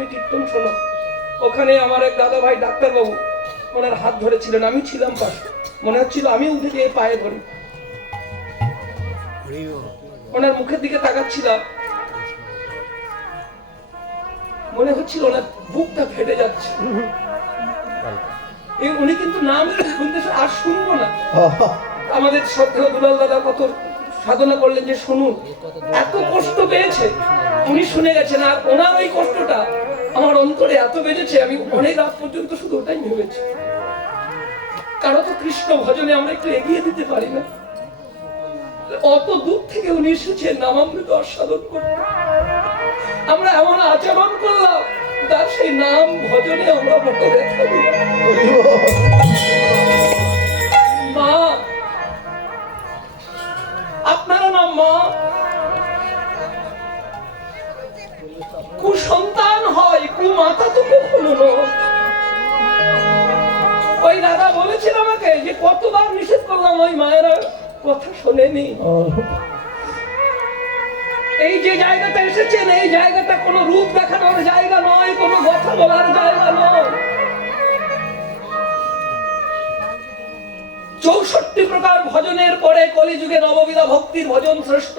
তুমি কীর্তন শোনো। ওখানে আমার এক দাদা ভাই ডাক্তারবাবু ওনার হাত ধরেছিলেন, আমি ছিলাম পাশে, মনে হচ্ছিল আমি উঠে গিয়ে পায়ে ধরি, ওনার মুখের দিকে তাকাচ্ছিলাম, মনে হচ্ছিল ওনার বুকটা ফেটে যাচ্ছে। উনি কিন্তু নাম শুনতে আর শুনবো না। আমাদের শ্রদ্ধেয় দুলাল দাদা কত সাধনা করলেন যে শুনুন, এত কষ্ট পেয়েছে উনি শুনে গেছেন, আর ওনার ওই কষ্টটা আমার অন্তরে এত বেজেছে, আমি অনেক রাত পর্যন্ত শুধু ওটাই ভেবেছি। কারো তো কৃষ্ণ ভজনে আমরা একটু এগিয়ে দিতে পারি না? অত দূর থেকে উনি এসেছেন নামামৃত আস্বাদন করতে, আমরা এমন আচরণ করলাম তার সেই নাম ভজনে আমরা মতো দেখা দিলাম। মা, আপনারা না মা কুসন্তান হয়, কুমাতা তো কখনো নয়। ওই দাদা বলেছেন আমাকে যে কতবার নিষেধ করলাম, ওই মায়েরা কথা শোনেনি। এই যে জায়গাটা এসেছেন, এই জায়গাটা কোনো রূপ দেখানোর জায়গা নয়, কোনো কথা বলার জায়গা নয়। 64 প্রকার ভজনের পরে কলিযুগে নববিধা ভক্তির ভজন শ্রেষ্ঠ,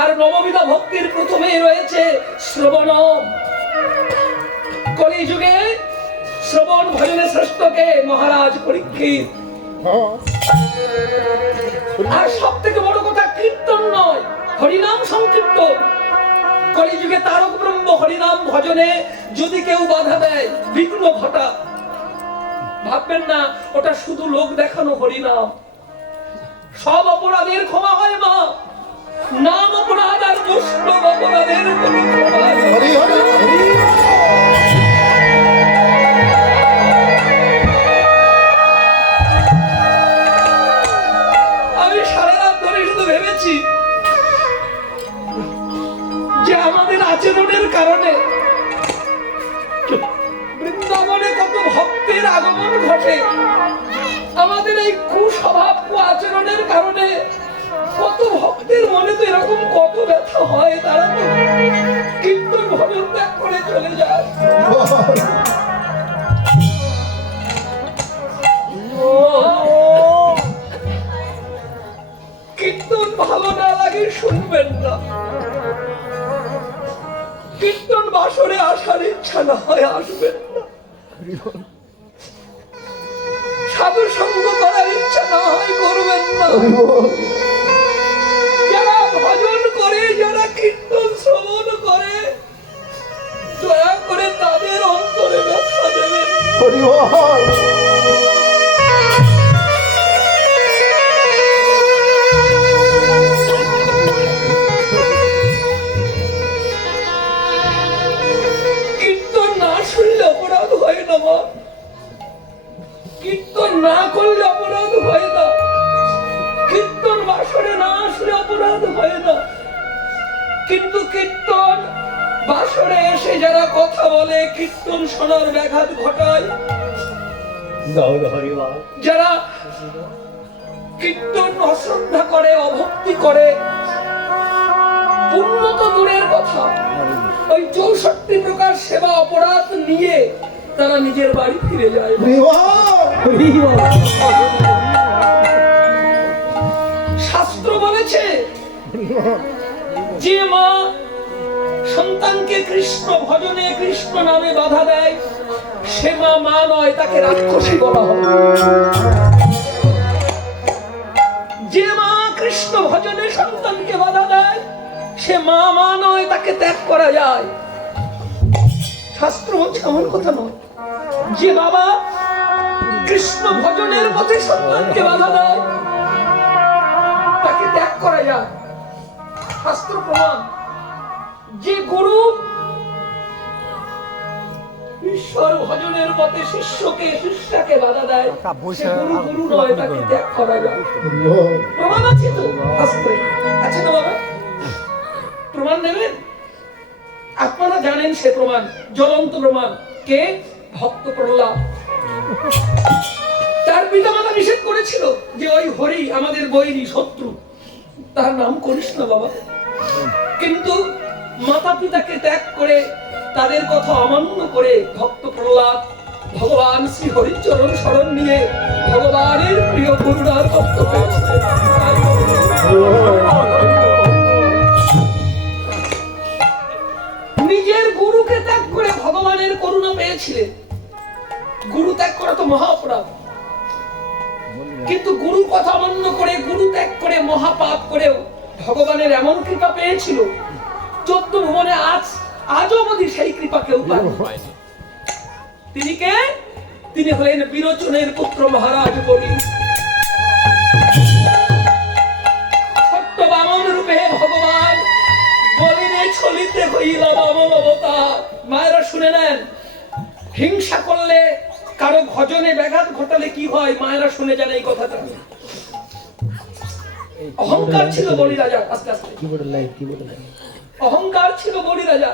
আর নববিধা ভক্তির প্রথমেই রয়েছে শ্রবণম। কলিযুগে শ্রবণ ভজনে শ্রেষ্ঠকে মহারাজ পরীক্ষিত। আর সব থেকে বড় কথা কীর্তন নয়, হরিনাম সংকীর্তন। কলিযুগে তারক ব্রহ্ম হরিনাম ভজনে যদি কেউ বাধা দেয়, বিঘ্ন ঘটা, ভাববেন না ওটা শুধু লোক দেখানো হরিনাম। সব অপরাধের ক্ষমা হয় মা, নাম অপরাধ আর বৈষ্ণব অপরাধের কোনো ক্ষমা নেই। আমি সারা রাত ধরে শুধু ভেবেছি যে আমাদের আচরণের কারণে বৃন্দাবনে কত ভক্তের আগমন ঘটে, আমাদের এই কুস্বভাব আচরণের কারণে কত ভক্তের মনে তো এরকম কত ব্যথা হয়, তারা তো কীর্তন ভজন ত্যাগ করে চলে যায়। কীর্তন ভালো না লাগে শুনবেন না, কীর্তন বাসরে আসার ইচ্ছা না হয় আসবেন না, সাধু সঙ্গ করার ইচ্ছা না হয় করবেন না। যারা ভজন করে, যারা কীর্তন শ্রবণ করে, দয়া করে তাদের অন্তরে ব্যথা দেবেন। কীর্তন না শুনলে অপরাধ হয় না মা, কীর্তন না করলে অপরাধ হয় না, কীর্তন বাসরে না আসলে অপরাধ হয় না। কিন্তু কীর্তন বাসরে এসে যারা কথা বলে, কীর্তন শোনার ব্যাঘাত ঘটায়, যারা কীর্তন অশ্রদ্ধা করে, অভক্তি করে, উন্নত দূরের কথা, ওই 64 প্রকার সেবা অপরাধ নিয়ে তারা নিজের বাড়ি ফিরে যায়। শাস্ত্র বলেছে যে মা সন্তানকে কৃষ্ণ ভজনে, কৃষ্ণ নামে বাধা দেয়, সে মা মা নয়, তাকে রাক্ষসী বলা হয়। যে মা কৃষ্ণ ভজনে সন্তানকে বাধা দেয়, সে মা মা নয়, তাকে ত্যাগ করা যায়। শাস্ত্র বলছে এমন কথা নয়। যে বাবা কৃষ্ণ ভজনের পথে সন্তানকে বাধা দেয়, তাকে ত্যাগ করা যায়, শাস্ত্র প্রমাণ। যে গুরু ঈশ্বর ভজনের পথে শিষ্যকে, শিষ্যকে বাধা দেয়, সে গুরু গুরু নয়, তাকে ত্যাগ করা যায়। প্রমাণ আছে তো শাস্ত্রে, আছে তো বাবা? প্রমাণ নেবেন? আপনারা জানেন সে প্রমাণ, জ্বলন্ত প্রমাণ। কে? ভক্ত প্রহ্লাদ। তার পিতামাতা নিষেধ করেছিল যে ওই হরি আমাদের বৈরী, শত্রু, তার নাম করিস না বাবা। কিন্তু মাতা পিতাকে ত্যাগ করে তাদের কথা অমান্য করে ভক্ত প্রহ্লাদ ভগবান শ্রী হরিচরণ শরণ নিয়ে ভগবানের প্রিয় করুণার তত্ত্ব পেয়েছে। নিজের গুরুকে ত্যাগ করে ভগবানের করুণা পেয়েছিলেন। গুরু ত্যাগ করা তো মহা অপরাধ, কিন্তু গুরু কথা অমান্য করে গুরু ত্যাগ করে মহাপাপ করেও ভগবানের এমন কৃপা পেয়েছিল 14 ভুবনে আজও অবধি সেই কৃপা কেউ পায়নি। তিনি কে? তিনি হলেন বিরোচনের পুত্র মহারাজ বলি। ছোট্ট বামন রূপে ভগবান বলিনে ছলিতে হইল বামন অবতার। মায়েরা শুনে নেন, হিংসা করলে কারো ভজনে ব্যাঘাত ঘটালে কি হয় মায়েরা শুনে যান এই কথাটা। অহংকার ছিল বলি রাজা, আস্তে আস্তে অহংকার ছিল বলি রাজা,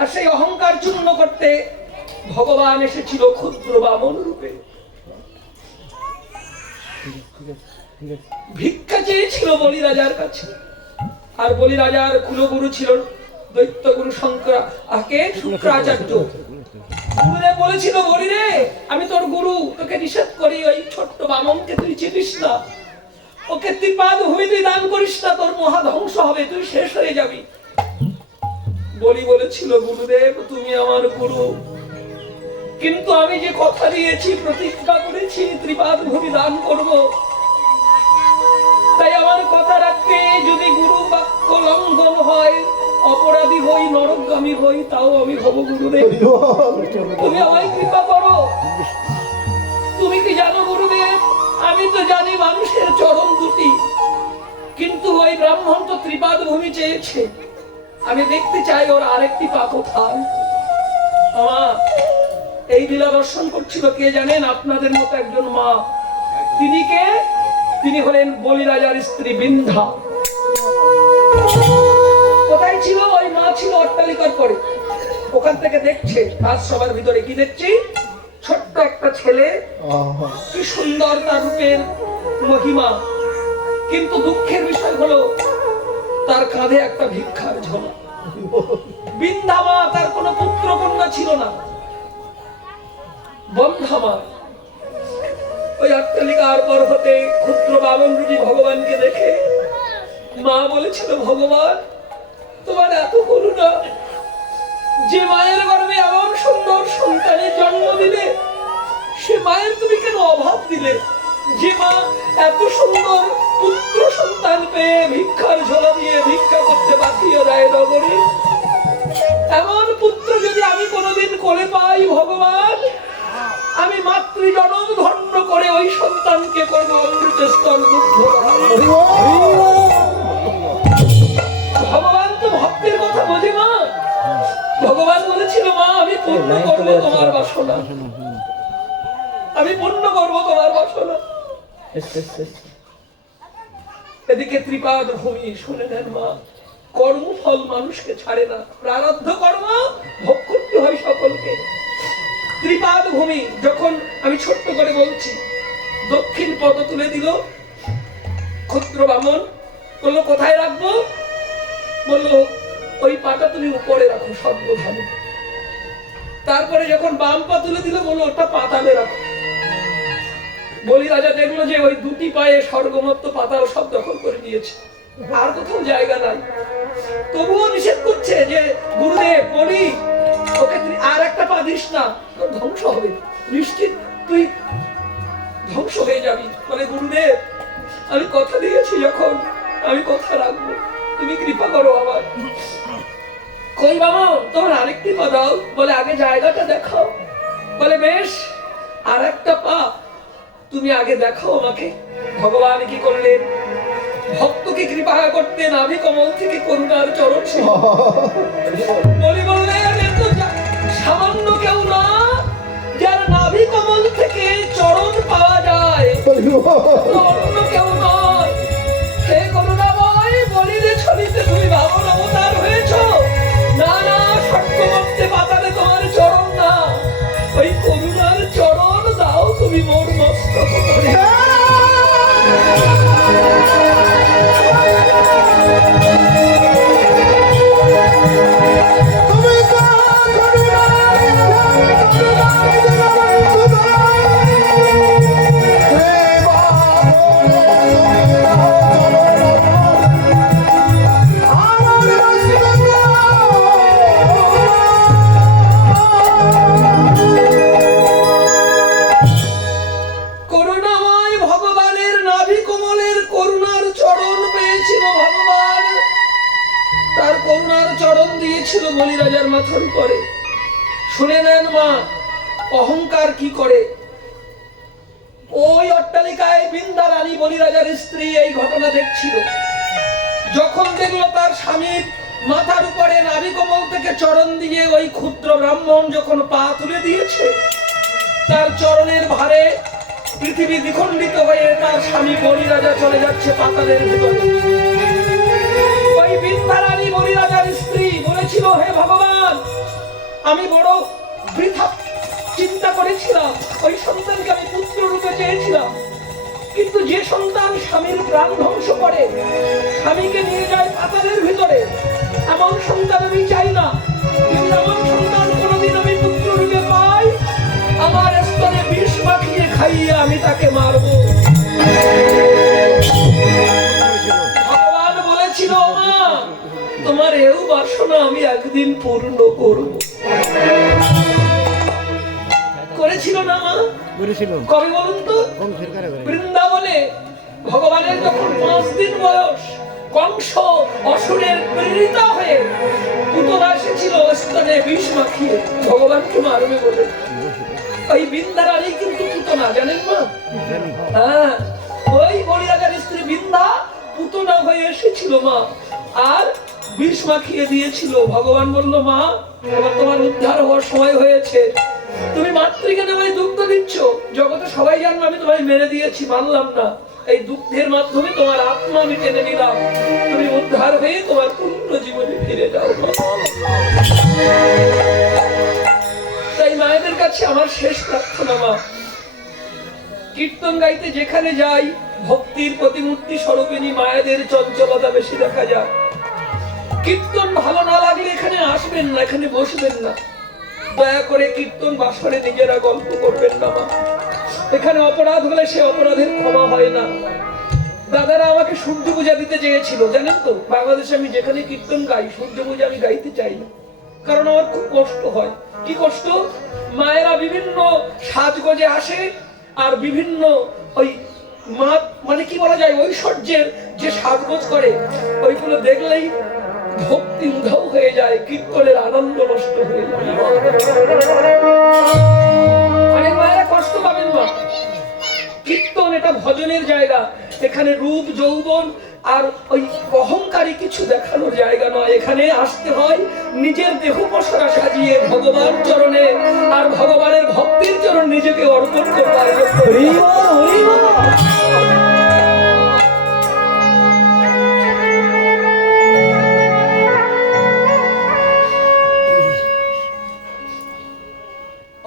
আর সেই অহংকার চূর্ণ করতে ভগবান এসেছিল ক্ষুদ্র বামন রূপে। ভিক্ষা চেয়েছিল বলি রাজার কাছে, আর বলি রাজার কুলগুরু ছিল দৈত্য গুরু শুক্রাচার্য। গুরুদেব বলেছিল, বলি রে আমি তোর গুরু, তোকে নিষেধ করি ওই ছোট্ট বামনকে তুই চিনিস না, ওকে ত্রিপাদ ভূমি তুই দান করিস না, তোর মহা ধ্বংস হবে, তুই শেষ হয়ে যাবি। বলি বলেছিল, গুরুদেব তুমি আমার গুরু, কিন্তু আমি যে কথা দিয়েছি প্রতিজ্ঞা করেছি ত্রিপাদ ভূমি দান করব, তাই আমার কথা রাখতে যদি গুরু বাক্য লঙ্ঘন হয়, অপরাধী হই, নরকগামী হই, তাও আমি হব গুরুদেব, তুমি আমায় কৃপা করো। তুমি কি জানো গুরুদেব, আমি তো জানি মানুষের চরণ দুটি, কিন্তু ওই ব্রাহ্মণ তো ত্রিপাদ ভূমি চেয়েছে, আমি দেখতে চাই ওর আরেকটি পা কোথায়। এই লীলা দর্শন করছিল কে জানেন? আপনাদের মতো একজন মা। তিনি কে? তিনি হলেন বলি রাজার স্ত্রী বিন্ধা। কোথায় ছিল? ওই মা ছিল অট্টালিকার পরে, ওখান থেকে দেখছে রাজসভার ভিতরে। কি দেখছি? ছোট্ট একটা ছেলে, কি সুন্দর তার রূপের মহিমা, কিন্তু দুঃখের বিষয় হলো তার কাঁধে একটা ভিক্ষার ঝোলা। বিন্ধা মা, তার কোনো পুত্র কন্যা ছিল না, বন্ধা মা। ওই অট্টালিকার পর হতে ক্ষুদ্র বামন রূপী ভগবানকে দেখে মা বলেছিল, ভগবান তোমার এত করুণা, যে মায়ের গর্ভে এমন সুন্দর সন্তানের জন্ম দিলে, সে মায়ের তুমি কেন অভাব দিলে? যে মা এত সুন্দর পুত্র সন্তান পেয়ে ভিক্ষার ঝোলা দিয়ে ভিক্ষা করতে পাঠিয়ে দেয় নগরী, এমন পুত্র যদি আমি কোনোদিন কোলে পাই, ভগবান আমি মাতৃ জনম ধন্য করে ওই সন্তানকে করবো অমৃতের স্তন দুগ্ধ। ভগবান তো ভক্তের কথা বোঝে মা। ভগবান বলেছিল, মা আমি পূর্ণ করবো তোমার বাসনা, আমি পূর্ণ করবো তোমার বাসনা। এদিকে ত্রিপাদ ভূমি, শুনে নেন মা, কর্মফল মানুষকে ছাড়ে না, প্রারব্ধ কর্ম ভোগ করতে হয় সকলকে। ত্রিপাদ ভূমি যখন, আমি ছোট্ট করে বলছি, দক্ষিণ পদ তুলে দিল ক্ষুদ্র বামন, বললো কোথায় রাখবো? বললো ওই পাটা তুমি উপরে রাখো সর্বধামে। তারপরে যখন বাম পা তুলে দিল, বললো ওটা পাতালে রাখো। বলি রাজা দেখলো যে ওই দুটি পায়ে স্বর্গমত্ত পাতাও সব দখল করে নিয়েছে, আর কোথাও জায়গা নাই। তবুও নিষেধ করছে যে গুরুদেব বলি ওকে তুই আর একটা পা দিস না, তোর ধ্বংস হবে, নিশ্চিত তুই ধ্বংস হয়ে যাবি। বলে গুরুদেব আমি কথা দিয়েছি, যখন আমি কথা রাখবো, তুমি কৃপা করো আমার। কই বাবা তোমার আরেকটি পা দাও। বলে আগে জায়গাটা দেখাও। বলে বেশ, আর একটা পা তুমি আগে দেখাও আমাকে। ভগবান কি করলেন? ভক্তকে কৃপা করতে নাভি কমল থেকে করুণার চরণ বলি বললেন, সামান্য কেউ না, যার নাভি কমল থেকে চরণ পাওয়া যায়, অন্য কেউ নয়। হে করুণাময়, বলিলে ছলিতে তুমি বামন অবতার হয়েছ। না না, স্বর্গমর্তে পাতালে তোমার চরণ না, ওই করুণার চরণ দাও তুমি মোর মস্তক ধরে। করে। শুনে নেন মা, অহংকার কি করে। ওই অট্টালিকায় বৃন্দা রানী বলিরাজার স্ত্রী এই ঘটনা দেখছিল। যখন দেখলো তার স্বামীর মাথার উপরে নাভি কমল থেকে চরণ দিয়ে ওই ক্ষুদ্র ব্রাহ্মণ যখন পা তুলে দিয়েছে, তার চরণের ভারে পৃথিবী দ্বিখণ্ডিত হয়ে তার স্বামী বলিরাজা চলে যাচ্ছে পাতালের ভিতরে। ওই বৃন্দা রানী বলিরাজার স্ত্রী বলেছিল, হে ভগবান, আমি বড় বৃথা চিন্তা করেছিলাম, ওই সন্তানকে আমি পুত্র রূপে চেয়েছিলাম, কিন্তু যে সন্তান স্বামীর প্রাণ ধ্বংস করে, স্বামীকে নিয়ে যায় পাতালের ভিতরে, এমন সন্তান আমি চাই না। যদি এমন সন্তান কোনোদিন আমি পুত্র রূপে পাই, আমার স্তনে বিষ মাখিয়ে খাইয়ে আমি তাকে মারব। ভগবান বলেছিল, মা, তোমার এও বাসনা আমি একদিন পূর্ণ করব। করেছিল না মা? কবে বলুন তো? বৃন্দাবনে ভগবানের যখন 5 দিন বয়স, কংস অসুরের প্রেরিত হয়ে পুতনা এসেছিল স্তনে বিষ মাখিয়ে ভগবানকে মারবে বলে। ওই বৃন্দা রানী কিন্তু পুতনা, জানেন মা? হ্যাঁ, ওই বলিরাজার স্ত্রী বৃন্দা পুতনা হয়ে এসেছিল মা, আর বিষ মাখিয়ে দিয়েছিল। ভগবান বলল, মা, এবার তোমার উদ্ধার হওয়ার সময় হয়েছে। তুমি মাতৃকে তোমায় দুগ্ধ দিচ্ছ, জগতে সবাই জানবে আমি তোমায় মেরে দিয়েছি, মানলাম না। এই দুগ্ধের মাধ্যমে তোমার আত্মা আমি টেনে নিলাম, তুমি উদ্ধার হয়ে তোমার পূর্ণ জীবনে ফিরে যাও। তাই মায়েদের কাছে আমার শেষ প্রার্থনা, মা, কীর্তন গাইতে যেখানে যাই, ভক্তির প্রতিমূর্তি স্বরূপিণী মায়েদের চঞ্চলতা বেশি দেখা যায়। কীর্তন ভালো না লাগলে এখানে আসবেন না, এখানে বসবেন না। দয়া করে কীর্তন বাসরে নিজেরা গল্প করবেন না মা। এখানে অপরাধ হলে সে অপরাধের ক্ষমা হয় না। দাদারা আমাকে সূর্য পূজা দিতে চেয়েছিল, জানেন তো? বাংলাদেশে আমি যেখানে কীর্তন গাই, সূর্য পূজা আমি গাইতে চাই না, কারণ আমার খুব কষ্ট হয়। কি কষ্ট? মায়েরা বিভিন্ন সাজগোজে আসে, আর বিভিন্ন ওই মা মানে কি বলা যায়, ঐশ্বর্যের যে সাজগোজ করে, ওইগুলো দেখলেই ভক্তি উধাও হয়ে যায়, কীর্তনের আনন্দ নষ্ট হয়ে যায়। মানে মায়েরা কষ্ট পাবেন না। কীর্তন এটা ভজনের জায়গা, এখানে রূপ যৌবন আর ওই অহংকারী কিছু দেখানোর জায়গা নয়। এখানে আসতে হয় নিজের দেহ পসরা সাজিয়ে ভগবান চরণে, আর ভগবানের ভক্তির চরণ নিজেকে অর্পণ করবার।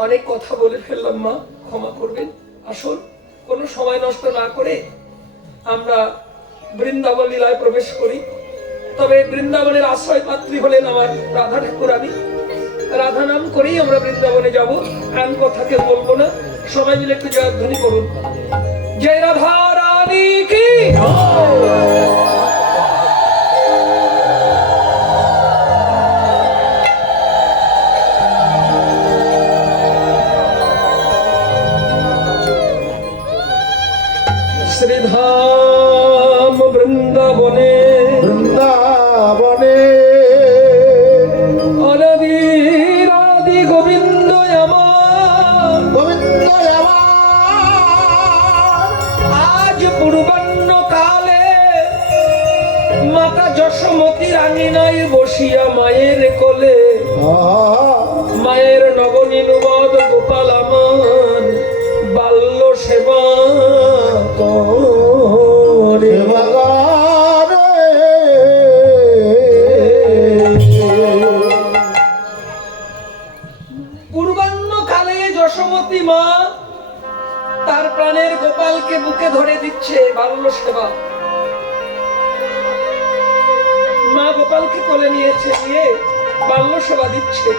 অনেক কথা বলে ফেললাম মা, ক্ষমা করবেন। আসুন, কোনো সময় নষ্ট না করে আমরা বৃন্দাবন লীলায় প্রবেশ করি। তবে বৃন্দাবনের আশ্রয় পাত্রী হলেন আমার রাধা ঠাকুরানী। রাধা নাম করেই আমরা বৃন্দাবনে যাব, আন কথাকে বলবো না। সবাই মিলে একটু জয়ধ্বনি করুন, জয় রাধা রানী কি। শ্রীধাম বৃন্দাবনে, বৃন্দাবনে অনাদি আদি গোবিন্দ আমার, গোবিন্দ আমার। আজ পূর্বাহ্ন কালে মাতা যশোমতীর আঙিনায় বসিয়া মায়ের কোলে, মায়ের নবনীলবদ গোপাল আমার বাল্য সেবা করে। পূর্বাহ্ন কালে যশোমতী মা তার প্রাণের গোপালকে বুকে ধরে দিচ্ছে বাল্য সেবা। মা গোপালকে কোলে নিয়েছে, নিয়ে বাল্য সেবা দিচ্ছে,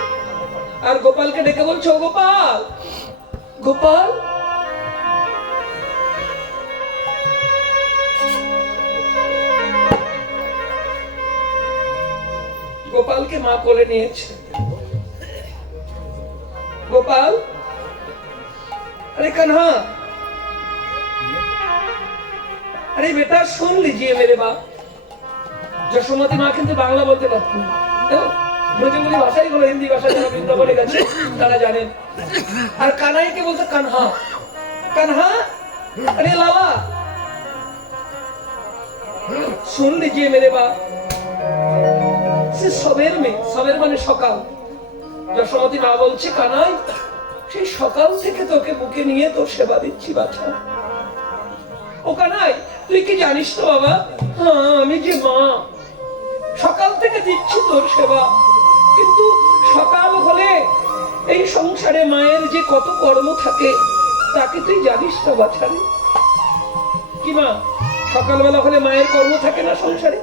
আর গোপালকে ডেকে বলছে, ও গোপাল, গোপাল। গোপালকে মা কোলে নিয়েছে। গোপাল, अरे कन्हा, अरे बेटा सुन लीजिए मेरे बात। যশোমতী মা কিন্তু বাংলা বলতে পারতেন, ব্রজবুলি ভাষাই হলো হিন্দি ভাষা, যারা বৃন্দাবনে গেছে তারা জানেন। আর কানাইকে বলতো কানহা। কানহা अरे लाला सुन लीजिए मेरे बात। সবের মানে সকাল, যশোমতী মা বলছে কানাই সেই সকাল থেকে তোকে বুকে নিয়ে তোর সেবা দিচ্ছি বাছা। ও কানাই তুই কি জানিস তো বাবা, হ্যাঁ আমি যে মা সকাল থেকে দিচ্ছি তোর সেবা, কিন্তু সকাল হলে এই সংসারে মায়ের যে কত কর্ম থাকে তাকে তুই জানিস তো বাছারে। কি মা সকালবেলা হলে মায়ের কর্ম থাকে না সংসারে?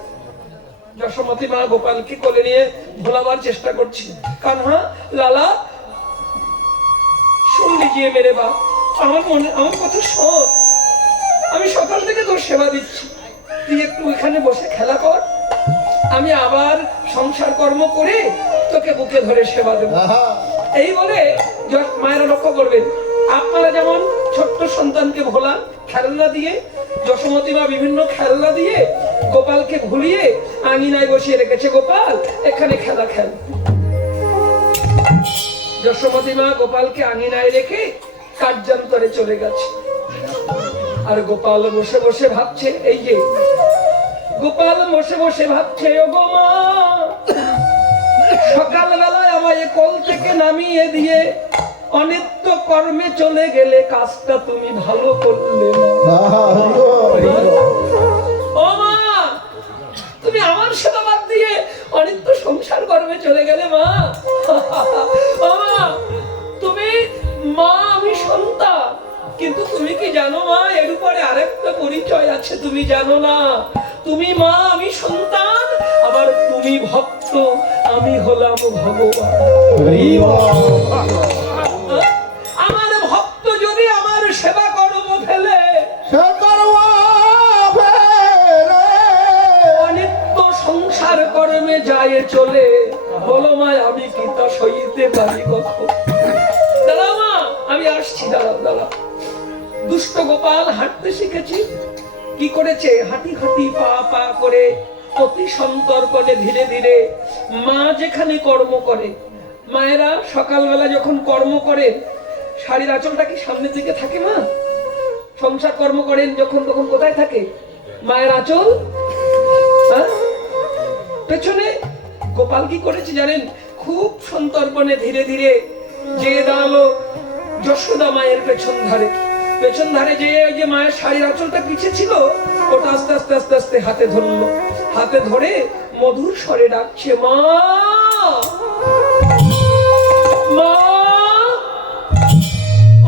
যশোমতী মা গোপালকে কোলে নিয়ে ভোলাবার চেষ্টা করছি। কানহা লালা শুন লিজিয়ে মেরে বাপ, আমার কথা শোন। আমি সকাল থেকে তোর সেবা দিচ্ছি, তুই একটু এখানে বসে খেলা কর, আমি আবার সংসার কর্ম করে তোকে বুকে ধরে সেবা দেব। এই বলে মায়েরা লক্ষ্য করবেন, আপনারা যেমন ছোট্ট সন্তানকে ভোলা খেলনা দিয়ে, যশোমতী মা বিভিন্ন খেলনা দিয়ে গোপালকে ভুলিয়ে আঙিনায় বসিয়ে রেখেছে, গোপাল এখানে খেলা খেল। যশোমতী মা গোপালকে আঙিনায় রেখে কার্যান্তরে চলে গেছে। আর গোপাল বসে বসে ভাবছে, এই যে গোপাল বসে বসে ভাবছে, ও গো মা সকালবেলায় আমায় কোল থেকে নামিয়ে দিয়ে অনিত্য কর্মে চলে গেলে, কাজটা তুমি ভালো করলে না। ও মা তুমি আমার সেবা বাদ দিয়ে অনিত্য সংসার কর্মে চলে গেলে মা। ও মা তুমি মা আমি সন্তান, কিন্তু তুমি কি জানো মা এর উপরে আরেকটা পরিচয় আছে, তুমি জানো না? তুমি মা আমি সন্তান, আবার তুমি ভক্ত, আমি হলাম ভগবান। আমার ভক্ত যদি আমার সেবা করব ফেলে, অনিত্য সংসার কর্মে যায় চলে, বলো মা আমি কি তা সইতে পারি কখন? দাঁড়াও মা আমি আসছি, দাঁড়াও দাঁড়াও। দুষ্ট গোপাল হাঁটতে শিখেছি, কি করেছে হাঁটি হাঁটি পা পা করে অতি সন্তর্পণে ধীরে ধীরে মা যেখানে কর্ম করে, মায়েরা সকালবেলা যখন কর্ম করে শাড়ির আঁচলটা কি সামনের দিকে থাকে? মা সংসার কর্ম করেন যখন তখন কোথায় থাকে মায়ের আঁচল? পেছনে। গোপাল কি করেছে জানেন? খুব সন্তর্পণে ধীরে ধীরে যে দাঁড়ালো যশোদা মায়ের পেছন ধারে, পেছন ধারে যে ওই যে মায়ের শাড়ির আঁচলটা পিছে ছিল ওটা আস্তে আস্তে আস্তে আস্তে হাতে ধরলো, হাতে ধরে মধুর স্বরে ডাকছে, মা মা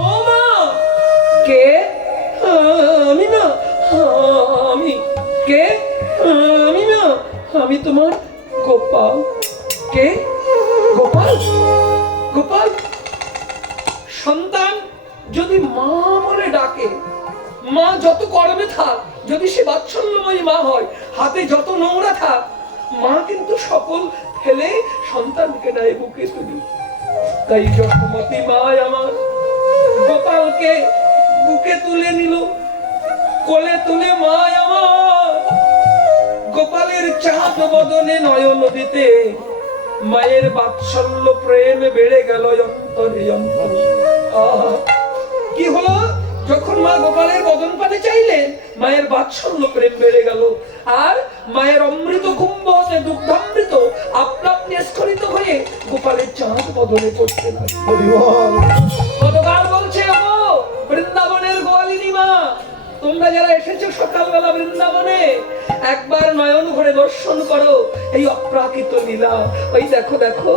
ও মা। কে? আমি না, আমি কে? আমি না, আমি তোমার গোপাল। কে? গোপাল? গোপাল সন্তান যদি মা বলে ডাকে, মা যত কর্মে থাক, যদি সে বাৎসল্যময়ী মা হয়, হাতে যত নোংরা থাক, মা কিন্তু সকল ফেলে সন্তানকে নেয় বুকে তুলি। তাই যশোমতী মা আমার গোপালকে বুকে তুলে নিল, কোলে তুলে মা আমার গোপালের চাঁদ বদনে নয়ন দিতে মায়ের বাৎসল্য প্রেম বেড়ে গেল অন্তরে অন্তরে। কি হলো? যখন মা গোপালের বদন পানে চাইলেন, মায়ের বাৎসল্য প্রেম বেড়ে গেল, আর মায়ের অমৃত কুম্ভতে দুগ্ধামৃত আপনা আপনি স্খলিত হয়ে গোপালের চাঁদ বদনে পড়তে লাগলো। গতকাল বলছে, ও বৃন্দাবনের গোয়ালিনী মা, তোমরা যারা এসেছো সকালবেলা বৃন্দাবনে, একবার নয়ন ভরে দর্শন করো এই অপ্রাকৃত লীলা। ওই দেখো দেখো,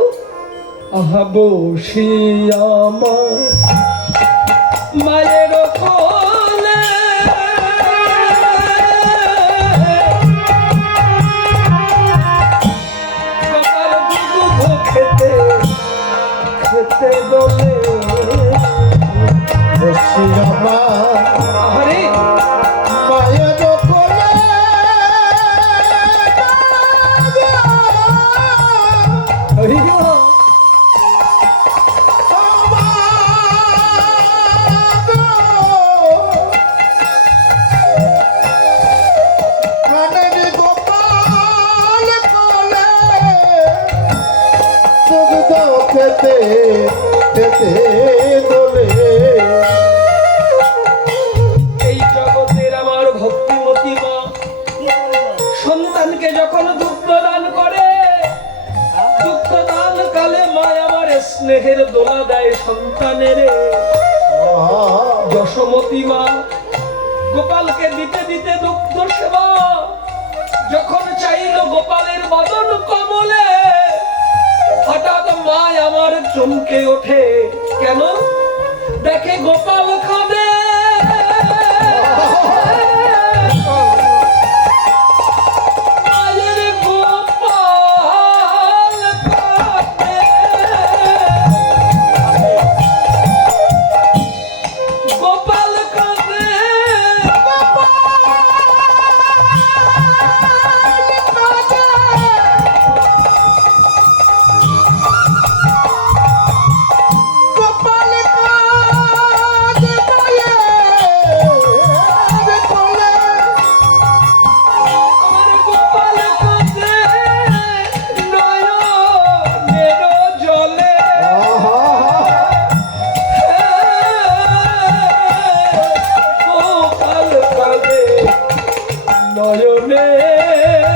আহা বসিয়া মায়ের কোলে গোপাল দুধ খেতে খেতে বলে, বসিয়া আরে মায়ের কোলে খেতে দোলে। এই জগতের আমার ভক্তিমতী মা সন্তানকে যখন দুগ্ধ দান করে, দুগ্ধ দান কালে মা আমার স্নেহের দোলা দেয় সন্তানের। যশোমতী মা গোপালকে দিতে দিতে দুগ্ধ সেবা যখন চাইল গোপালের বদন কমলে, হঠাৎ মা আমার চমকে ওঠে। কেন? দেখে গোপাল কাঁদে। মায়ের গোপাল কাঁদে। গোপাল কাঁদে। আমার গোপাল কাঁদে নয়নের জলে। গোপাল কাঁদে নয়নের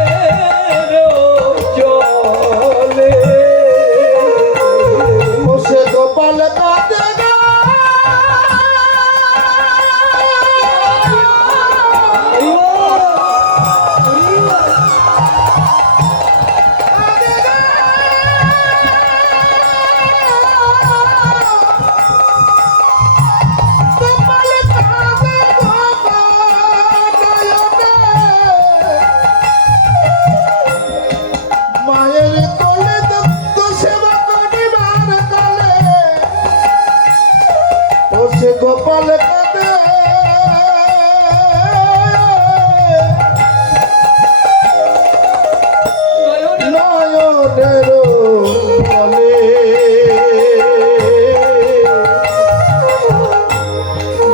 জলে। সে গোপাল কাঁদে গো, মায়ের কোলে দুগ্ধ সেবা করিবার কালে ও সে গোপাল কাঁদে। নয়নের জলে।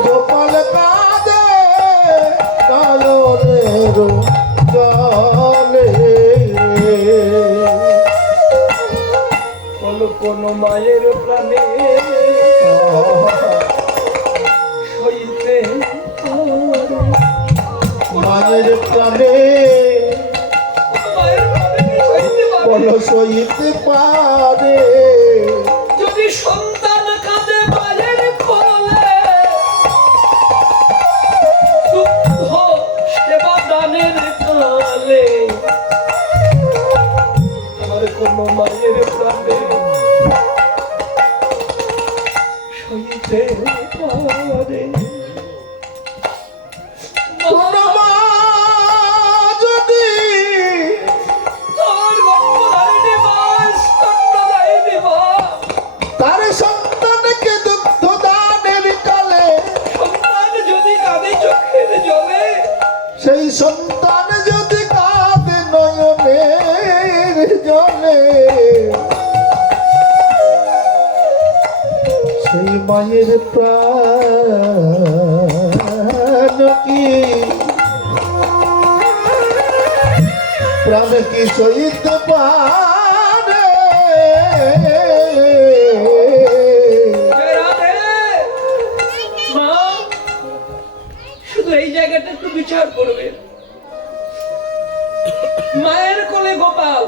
গোপাল কাঁদে নয়নের জলে। কোন মায়ের প্রাণে সইতে মায়ের প্রাণে মায়ের প্রাণে কি সইতে পারে? বলো সইতে পারে। যদি সন্তান কাঁদে মায়ের কোলে, দুগ্ধ সেবা দানের কালে, আমার কোন মায়ের প্রাণে সইতে পারে। কোন মা যদি তোর গর্ভধারিণী মা, স্তন্যদায়িনী মা, তার সন্তানকে দুগ্ধ দানের কালে সন্তান যদি কাঁদে চোখের জলে, সেই সন্তান যদি কাঁদে নয়নের জলে, সেই মায়ের প্রাণ কি সইতে পারে। জয় রাধে। মা, শুধু এই জায়গাটা একটু বিচার করবে। মায়ের কোলে গোপাল,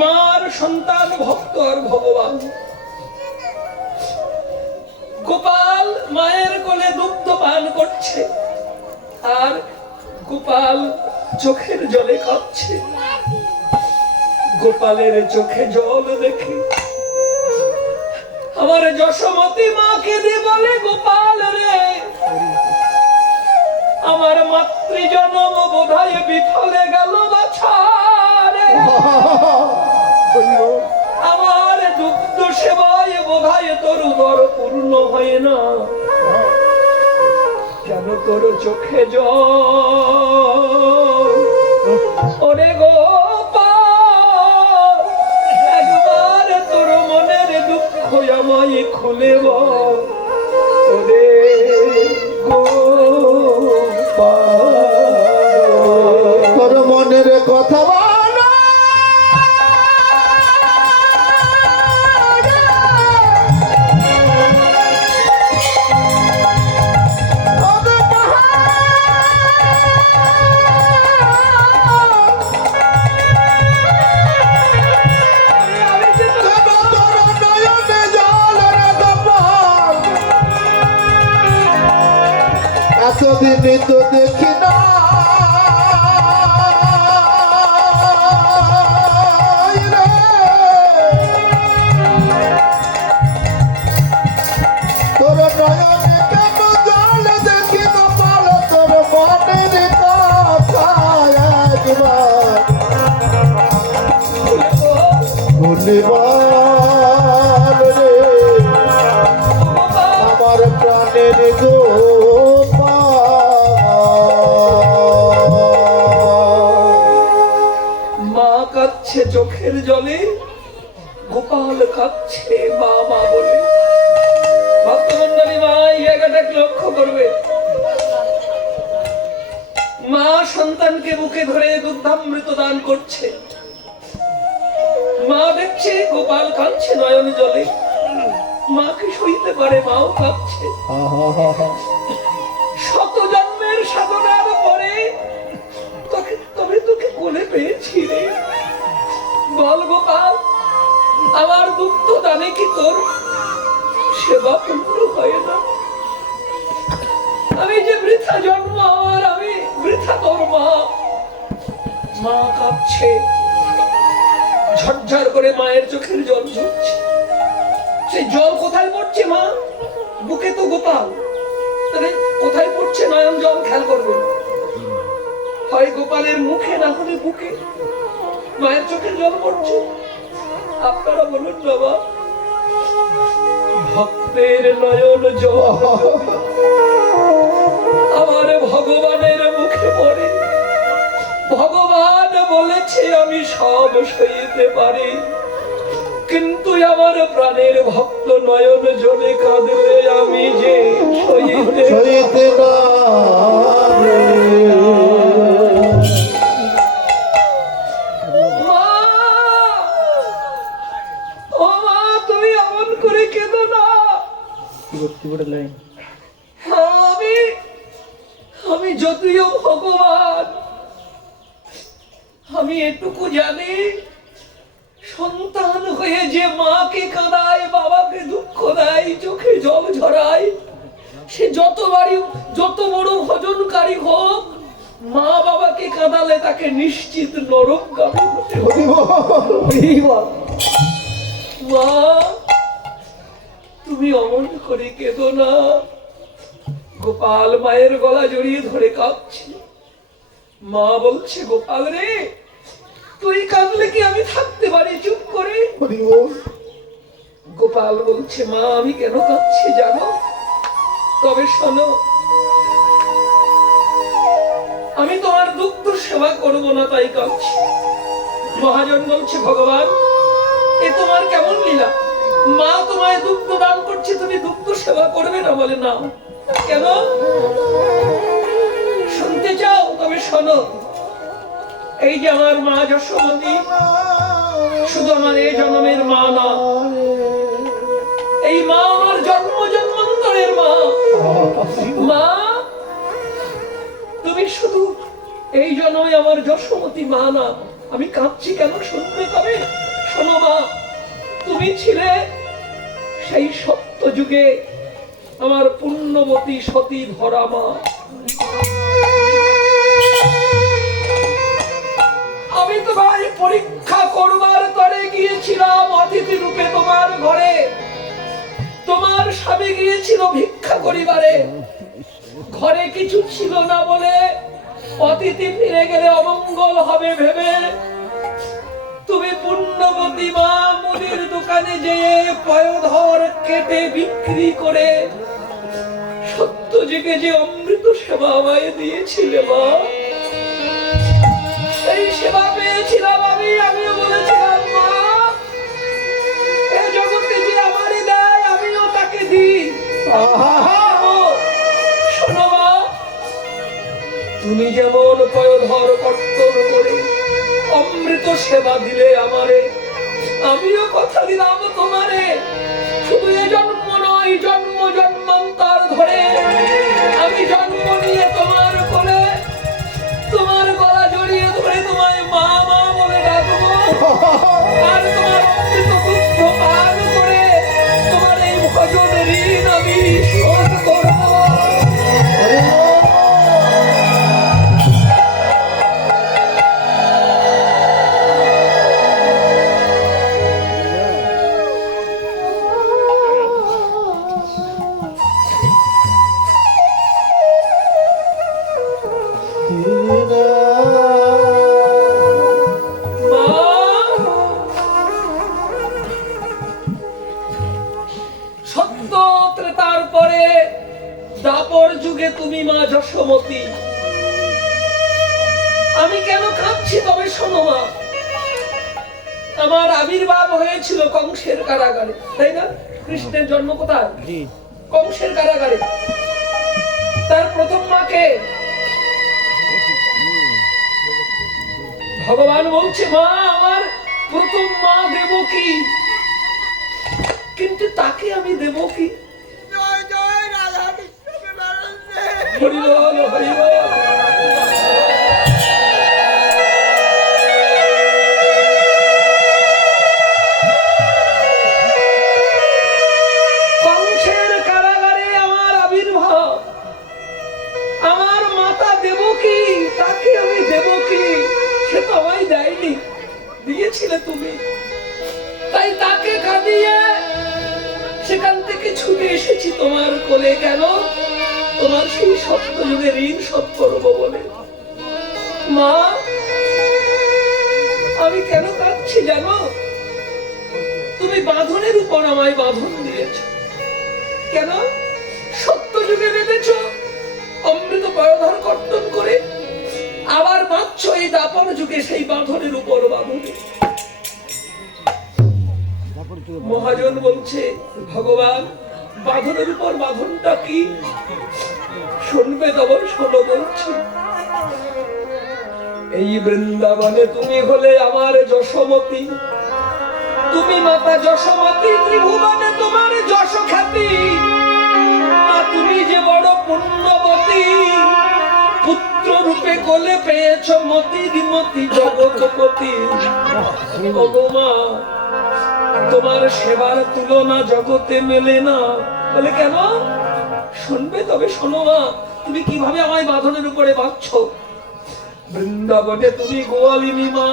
মার সন্তান ভক্ত আর ভগবান। গোপাল মায়ের কোলে দুগ্ধ পান করছে আর গোপাল চোখের জলে কাঁদছে। গোপালের চোখে জল দেখে আমার যশোমতী মাকে দিয়ে বলে, গোপাল রে, আমার মাতৃজনম বোধহয় বিফলে গেল বাছা রে। আমার দুগ্ধ সেবায় বোধহয় তোর উদর পূর্ণ হয় না, কেন তোর চোখে জল? ওরে গোপাল, একবার তোর মনের দুঃখ আমায় খুলে বল। ওরে গোপাল, তোর মনের কথা বল। নিত্যদিন তো দেখি না তোর নয়নে কেন জল দেখি গোপাল তোর মনের কথা একবার ভুলিবার রে আমার প্রাণের মা কাঁদছে চোখের জলে, গোপাল কাঁদছে মা মা বলে। ভক্তমন্ডলী মা এই জায়গাটাকে লক্ষ্য করবে। মা সন্তানকে বুকে ধরে দুগ্ধামৃত দান করছে। মা দেখছে গোপাল কাঁদছে নয়ন জলে, মা কি সইতে পারে? মাও কাঁদছে। শত জন্মের সাধনার পরে তবে তোকে কোলে পেয়েছি রে। বল গোপাল, আমার দুঃখ দানে কি তোর সেবা পূর্ণ হয় না? আমি যে বৃথা জন্ম আমার, আমি বৃথা তোর মা। মা কাঁদছে, ঝরঝর করে মায়ের চোখের জল ঝরছে। সেই জল কোথায় পড়ছে মা? বুকে তো গোপাল, তাহলে কোথায় পড়ছে নয়ন জল? খেয়াল করবে, হয় গোপালের মুখে, না হলে বুকে মায়ের চোখের জল পড়ছে। আপনারা বলুন বাবা, ভক্তের নয়ন জল আমার ভগবানের মুখে পড়ে। ভগবান বলেছে আমি সব সইতে পারি, কিন্তু আমার প্রাণের ভক্ত নয়ন জলে কাঁদলে আমি যে সইতে না মা, ও মা, তুমি এমন করে কেঁদো না। আমি যদিও ভগবান, আমি এটুকু জানি, সন্তান হয়ে যে মাকে কাঁদায়, বাবাকে দুঃখ দেয়, চোখে জল ঝরায়, সে যত বড় ভজনকারী হোক, মা বাবাকে কাঁদালে তাকে নিশ্চিত নরকগামী হতে হবে। মা, তুমি অমন করে কেঁদো না। গোপাল মায়ের গলা জড়িয়ে ধরে কাঁদছে। মা বলছে, গোপাল রে, তুই কাঁদলে কি আমি থাকতে পারি চুপ করে? গোপাল বলছে, মা আমি কেন কাঁদছি জানো? তবে শোনো, আমি তোমার দুগ্ধ সেবা করবো না তাই কাঁদছি। মহাজন বলছে, ভগবান এ তোমার কেমন লীলা? মা তোমায় দুগ্ধ দান করছে, তুমি দুগ্ধ সেবা করবে না? বলে না। কেন শুনতে চাও? তবে শোনো, এই যে আমার মা যশোমতী, শুধু আমার এই জন্মের মা না, এই মা আমার জন্ম জন্মান্তরের মা। মা, তুমি শুধু এই জন্মে আমার যশোমতী মা না। আমি কাঁদছি কেন শুনবে? তবে শোনো মা, তুমি ছিলে সেই সত্য যুগে আমার পুণ্যবতী সতী ধরা মা। আমি তোমার পরীক্ষা করবার তরে গিয়েছিলাম অতিথি রূপে তোমার ঘরে। তোমার স্বামী গিয়েছিল ভিক্ষা করিবারে, ঘরে কিছু ছিল না বলে অতিথি ফিরে গেলে অমঙ্গল হবে ভেবে তুমি পুণ্যবতী মা মুদির দোকানে যেয়ে পয়োধর কেটে বিক্রি করে সত্য যুগে যে অমৃত সেবা আমায় দিয়েছিলে মা, সেই সেবা পেয়েছিলাম আমি। আমিও বলেছিলাম, মা এ জগতে যে আমারই দেয় আমিও তাকে দিই। শোনো মা, তুমি যেমন পয়োধর কর্তন করে অমৃত সেবা দিলে আমারে, আমিও কথা দিলাম তোমারে। শুধু এ জন্ম নয়, জন্ম জন্মান্তর ধরে আমি জন্ম নিয়ে তোমার কোলে, তোমার গলা জড়িয়ে ধরে তোমায় মা মা বলে ডাকবো। আর তোমার অমৃত দুগ্ধ পান করে তোমার এই ভজন ঋণ আমি শোধ করবো। পরে দাপর যুগে তুমি মা যশোমতী। আমি কেন কাঁদছি তবে শোনো মা। আমার আবির্ভাব হয়েছিল কংসের কারাগারে, তাই না? কৃষ্ণের জন্ম কোথায়? কংসের কারাগারে। তার প্রথম মাকে ভগবান বলছে মা আমার প্রথম মা দেবকী, কিন্তু তাকে আমি দেবকী। হরি বল, হরি বল। কংসের কারাগারে আমার আবির্ভাব, আমার মাতা দেবকী, তাকে আমি দেবকী। সে তো আমায় দেয়নি, দিয়েছিলে তুমি। তাই তাকে কাঁদিয়ে সেখান থেকে ছুটে এসেছি তোমার কোলে। কেন? তোমার সেই সত্য যুগে ঋণ শোধ করবো বলে। মা আমি কেন কাঁদছি জানো? তুমি বাঁধনের উপর আমায় বাঁধন দিয়েছ। কেন? সত্য যুগে বেঁধেছ অমৃত পরধর কর্তন করে, আবার বাঁধছ এই দাপর যুগে সেই বাঁধনের উপর বাঁধন। মহাজন বলছে ভগবান বাঁধনের উপর বাঁধনটা কি শুনবে? তবে শোনো বলছি, এই বৃন্দাবনে তুমি হলে আমার যশোমতী। তুমি মাতা যশোমতী, ত্রিভুবনে তোমার যশ খ্যাতি। তুমি যে বড় পুণ্যবতী, পুত্র রূপে কোলে পেয়েছ মতির মতি জগৎপতি। ভগমা তোমার সেবার তুলনা জগতে মেলে না। বলে কেন? শুনবে তবে শোনো মা, তুমি কিভাবে আমায় বাঁধনের উপরে বাঁধছ। বৃন্দাবনে তুমি গোয়ালিনী মা,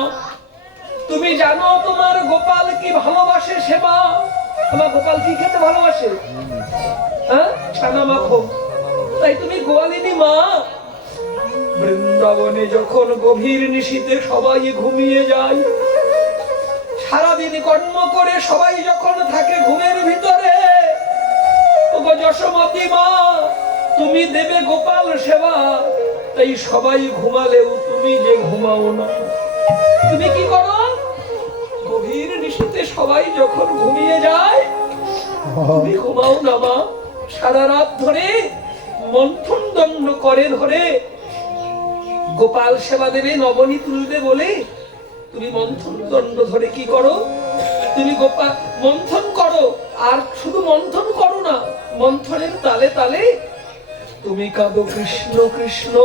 তুমি জানো তোমার গোপাল কি ভালোবাসে সেবা। তোমার গোপাল কি খেতে ভালোবাসে? হ্যাঁ, ছানা মাখো। তাই তুমি গোয়ালিনী মা। বৃন্দাবনে যখন গভীর নিশীথে সবাই ঘুমিয়ে যায়, সারাদিন কর্ম করে সবাই যখন থাকে ঘুমের ভিতরে, ওগো যশোমতী মা তুমি দেবে গোপাল সেবা। তাই সবাই ঘুমালেও তুমি যে ঘুমাও না। তুমি কি করো? গভীর নিশীথে সবাই যখন ঘুমিয়ে যায় তুমি ঘুমাও না মা। সারা রাত ধরে মন্থন দণ্ড করে ধরে গোপাল সেবা দেবে, নবনী তুলবে বলে তুমি মন্থন দণ্ড ধরে কি করো? তুমি গোপাল মন্থন করো। আর শুধু মন্থন করো না, মন্থনের তালে তালে তুমি কাঁদো কৃষ্ণ কৃষ্ণ।